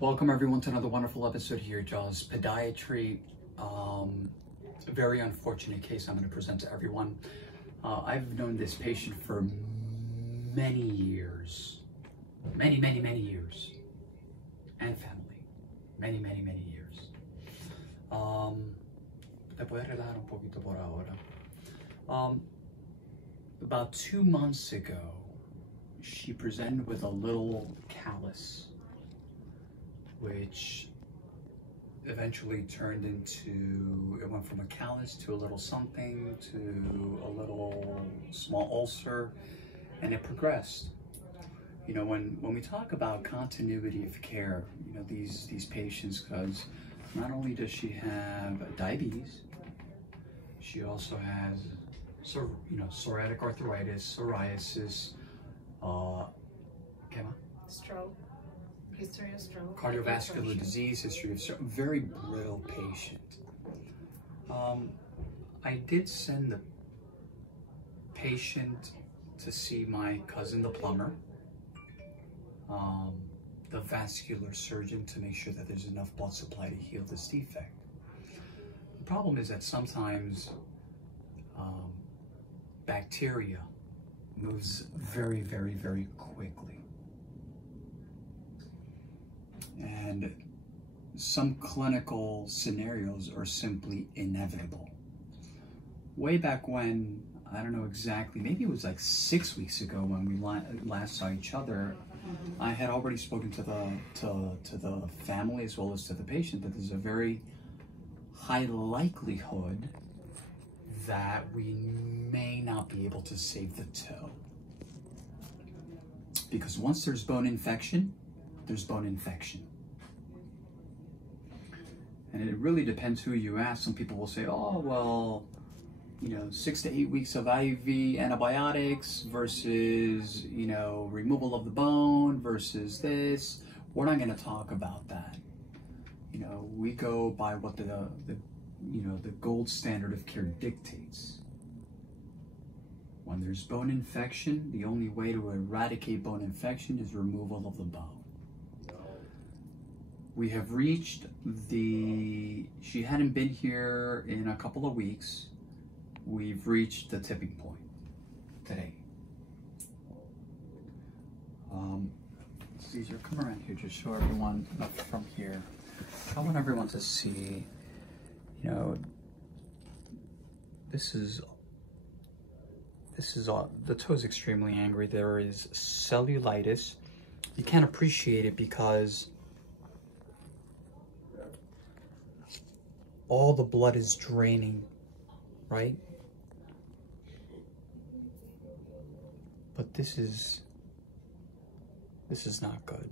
Welcome everyone to another wonderful episode here, Jaws Podiatry. A very unfortunate case I'm going to present to everyone. I've known this patient for many years, many years, and family, many years. Te puedes relajar un poquito por ahora. About 2 months ago, she presented with a little callus, which eventually turned into, it went from a callus to a little something to a little small ulcer, and it progressed. You know, when we talk about continuity of care, you know, these patients, because not only does she have diabetes, she also has, psoriatic arthritis, psoriasis, stroke. History of stroke, cardiovascular disease, history of stroke, very brittle patient. I did send the patient to see my cousin, the plumber, the vascular surgeon, to make sure that there's enough blood supply to heal this defect. The problem is that sometimes bacteria moves very quickly. And some clinical scenarios are simply inevitable. Way back when, I don't know exactly, maybe it was like 6 weeks ago when we last saw each other, I had already spoken to the family as well as to the patient that there's a very high likelihood that we may not be able to save the toe. Because once there's bone infection, there's bone infection. And it really depends who you ask. Some people will say, oh, well, 6 to 8 weeks of IV antibiotics versus, removal of the bone versus this. We're not going to talk about that. We go by what the gold standard of care dictates. When there's bone infection, the only way to eradicate bone infection is removal of the bone. We have reached she hadn't been here in a couple of weeks. We've reached the tipping point today. Caesar, come around here, just show everyone up from here. I want everyone to see, the toe is extremely angry. There is cellulitis. You can't appreciate it because all the blood is draining, right? But this is not good.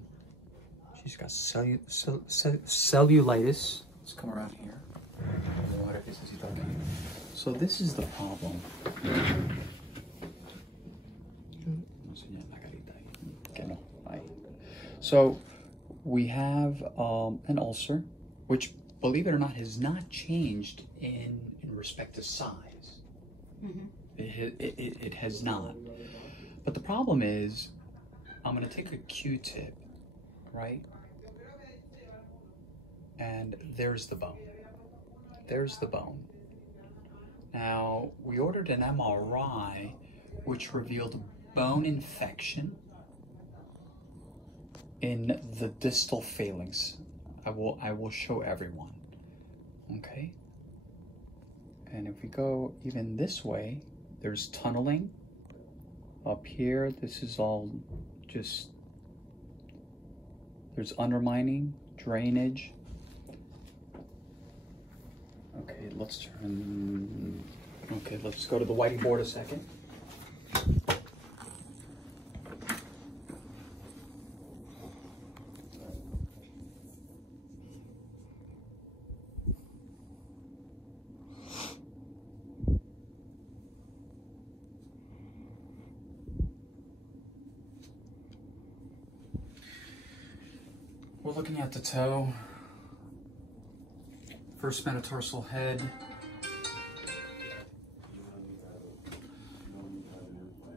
She's got cellulitis. Let's come around here. So this is the problem. So we have an ulcer, which, believe it or not, has not changed in respect to size. It has not. But the problem is, I'm going to take a Q-tip, right? And there's the bone. There's the bone. Now, we ordered an MRI, which revealed bone infection in the distal phalanx. I will show everyone. Okay? And if we go even this way, there's tunneling. Up here, this is all just, there's undermining, drainage. Okay, let's go to the whitey board a second. We're looking at the toe, first metatarsal head,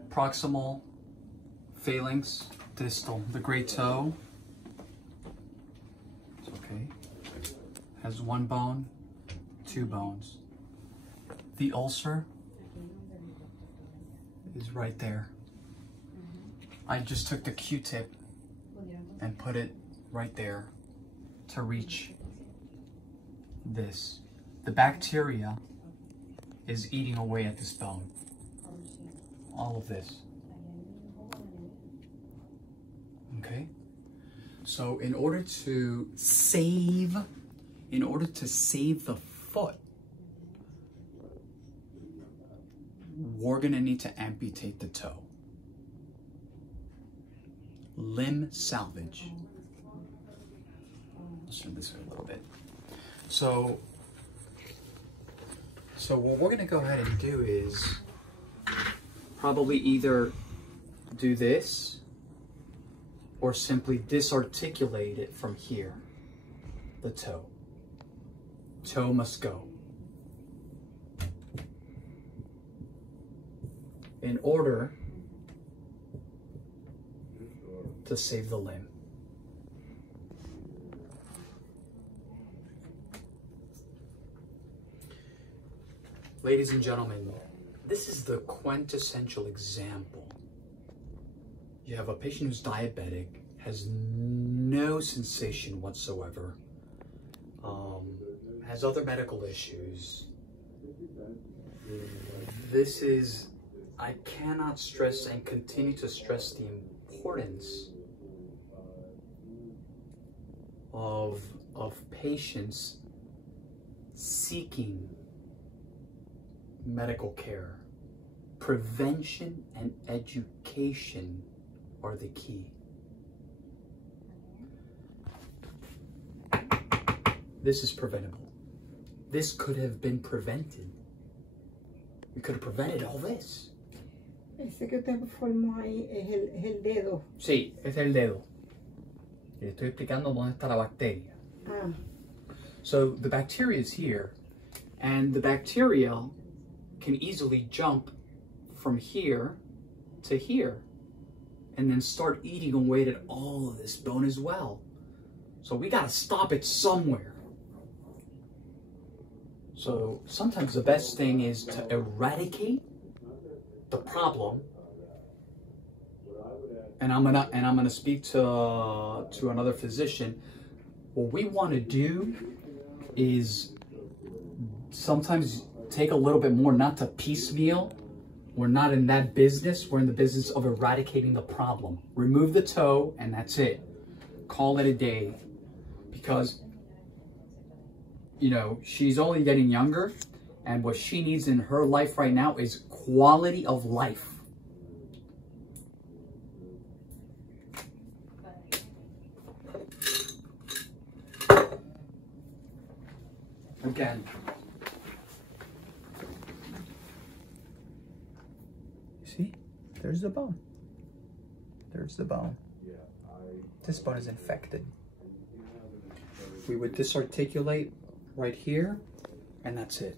proximal phalanx, distal, the great toe, has one bone, two bones. The ulcer is right there. I just took the Q-tip and put it right there to reach this. The bacteria is eating away at this bone. All of this. Okay? So in order to save the foot, we're gonna need to amputate the toe. Limb salvage. Let's turn this way a little bit. So what we're gonna go ahead and do is probably either do this or simply disarticulate it from here, the toe. Toe must go. In order to save the limb. Ladies and gentlemen, this is the quintessential example. You have a patient who's diabetic, has no sensation whatsoever, has other medical issues. This is, I cannot stress and continue to stress the importance of patients seeking medical care. Prevention and education are the key. This is preventable. This could have been prevented. We could have prevented all this. Ese que usted formó ahí es el dedo. Sí, es el dedo. Le estoy explicando dónde está la bacteria. Ah. So the bacteria is here, and the bacteria can easily jump from here to here and then start eating away at all of this bone as well. So we got to stop it somewhere. So sometimes the best thing is to eradicate the problem. And I'm gonna speak to another physician. What we want to do is sometimes take a little bit more, not to piecemeal. We're not in that business. We're in the business of eradicating the problem. Remove the toe and that's it. Call it a day. Because, you know, she's only getting younger, and what she needs in her life right now is quality of life. Again. See? There's the bone. There's the bone. This bone is infected. We would disarticulate right here, and that's it.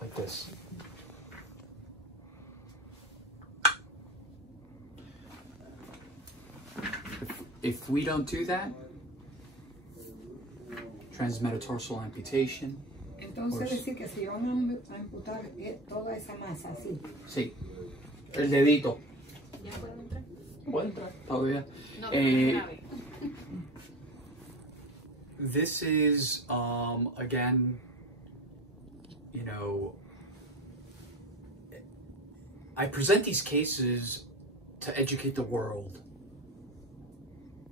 Like this. If we don't do that, transmetatarsal amputation. Entonces decir que si van a amputar toda esa masa así. Sí, el dedito. ¿Ya pueden entrar? Puede entrar, todavía. No, grave. This is, again, you know, I present these cases to educate the world.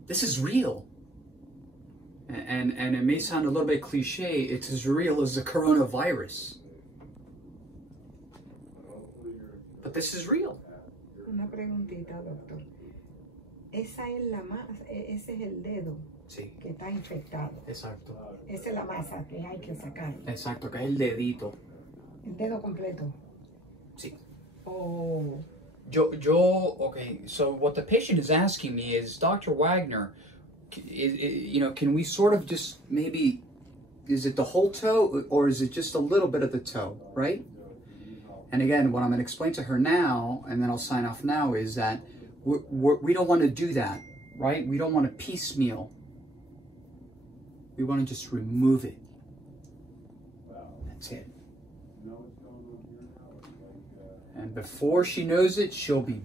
This is real. And it may sound a little bit cliche, it's as real as the coronavirus. But this is real. Una preguntita, doctor. Esa es la masa, ese es el dedo Sí. que está infectado. Exacto. Esa es la masa que hay que sacar. Exacto, que es el dedito. El dedo completo. Sí. Oh. Okay, so what the patient is asking me is, Dr. Wagner, you know, can we sort of just maybe, is it the whole toe or is it just a little bit of the toe, right? And again, what I'm going to explain to her now, and then I'll sign off now, is that we don't want to do that. right? We don't want to piecemeal. We want to just remove it. That's it. And before she knows it, she'll be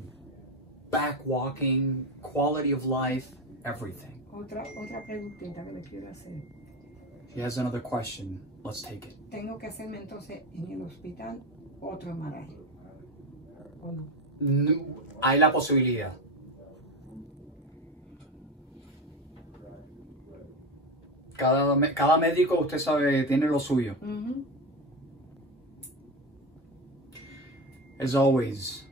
back walking, quality of life, everything. Otra preguntita que le quiero hacer. She has another question. Let's take it. ¿Tengo que hacerme entonces en el hospital otro MRI? ¿O no? No, hay la posibilidad. Cada médico, usted sabe, tiene lo suyo. As always,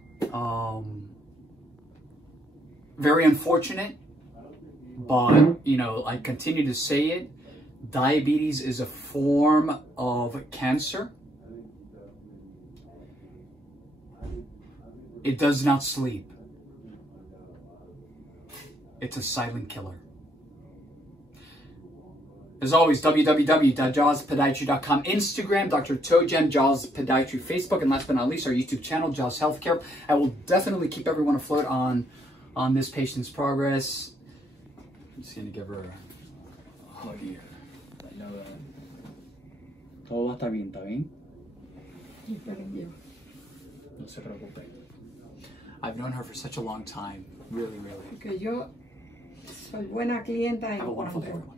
very unfortunate, but, you know, I continue to say it. Diabetes is a form of cancer. It does not sleep. It's a silent killer. As always, www.jawspodiatry.com, Instagram, Dr. Tojem, Jaws Podiatry, Facebook, and last but not least, our YouTube channel, Jaws Healthcare. I will definitely keep everyone afloat on this patient's progress. I'm just going to give her a hug here. I know that. Todo va a estar bien, ¿está bien? No se preocupe. I've known her for such a long time. Really, really. Porque yo soy buena clienta y Have a wonderful day, everyone.